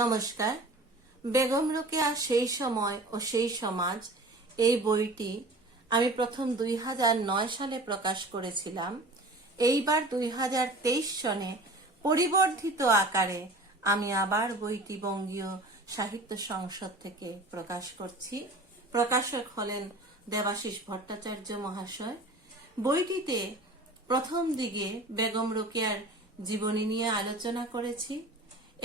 নমস্কার। বেগম রোকেয়া সেই সময় ও সেই সমাজ এই বইটি আমি প্রথম 2009 সালে প্রকাশ করেছিলাম। এইবার 2023 সনে পরিবর্ধিত আকারে আমি আবার বইটি বঙ্গীয় সাহিত্য সংসদ থেকে প্রকাশ করছি। প্রকাশক হলেন দেবাশিস ভট্টাচার্য মহাশয়। বইটিতে প্রথম দিকে বেগম রোকেয়ার জীবনী নিয়ে আলোচনা করেছি।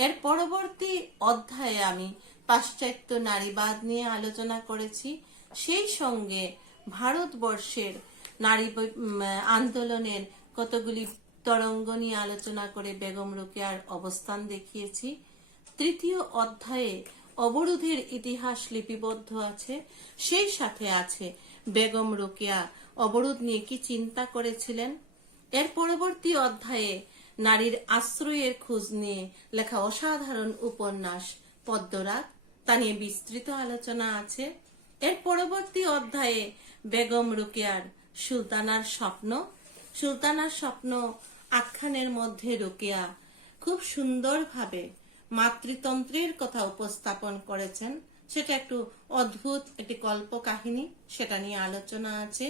এর পরবর্তী অধ্যায়ে আমি পাশ্চাত্য নারীবাদ নিয়ে আলোচনা করেছি। সেই সঙ্গে ভারতবর্ষের নারী আন্দোলনের কতগুলি তরঙ্গ নিয়ে আলোচনা করে বেগম রোকেয়ার অবস্থান দেখিয়েছি। তৃতীয় অধ্যায়ে অবরোধের ইতিহাস লিপিবদ্ধ আছে, সেই সাথে আছে বেগম রোকেয়া অবরোধ নিয়ে কি চিন্তা করেছিলেন। এর পরবর্তী অধ্যায়ে নারীর আশ্রয়ের খোঁজ নিয়ে লেখা অসাধারণ উপন্যাস পদ্মরাগ, তা নিয়ে বিস্তৃত আলোচনা আছে। এর পরবর্তী অধ্যায়ে বেগম রোকেয়ার সুলতানার স্বপ্ন আখ্যানের মধ্যে রোকেয়া খুব সুন্দরভাবে মাতৃতন্ত্রের কথা উপস্থাপন করেছেন। সেটা একটু অদ্ভুত একটি কল্প কাহিনী, সেটা নিয়ে আলোচনা আছে।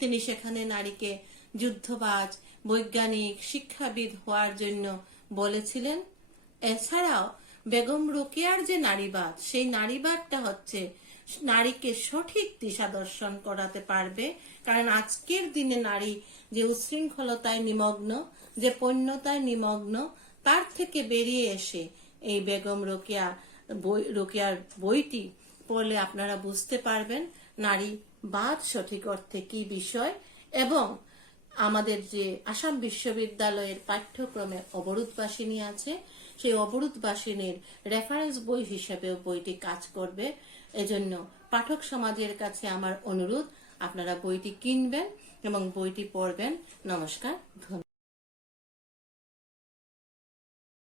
তিনি সেখানে নারীকে যুদ্ধবাজ, বৈজ্ঞানিক, শিক্ষাবিদ হওয়ার জন্য বলেছিলেন। এছাড়াও বেগম রোকেয়ার যে নারীবাদ, সেই নারীবাদটা হচ্ছে নারীকে সঠিক দিশা দর্শন করাতে পারবে। কারণ আজকের দিনে নারী যে উচ্ছৃঙ্খলতায় নিমগ্ন, যে পণ্যতায় নিমগ্ন, তার থেকে বেরিয়ে এসে এই বেগম রোকেয়ার বইটি পড়লে আপনারা বুঝতে পারবেন নারীবাদ সঠিক অর্থে কি বিষয়। এবং আমাদের যে আসাম বিশ্ববিদ্যালয়ের পাঠ্যক্রমে অবরোধবাসিনী আছে, সেই অবরোধবাসিনীর রেফারেন্স বই হিসেবেও বইটি কাজ করবে। এজন্য পাঠক সমাজের কাছে আমার অনুরোধ, আপনারা বইটি কিনবেন এবং বইটি পড়বেন। নমস্কার, ধন্যবাদ।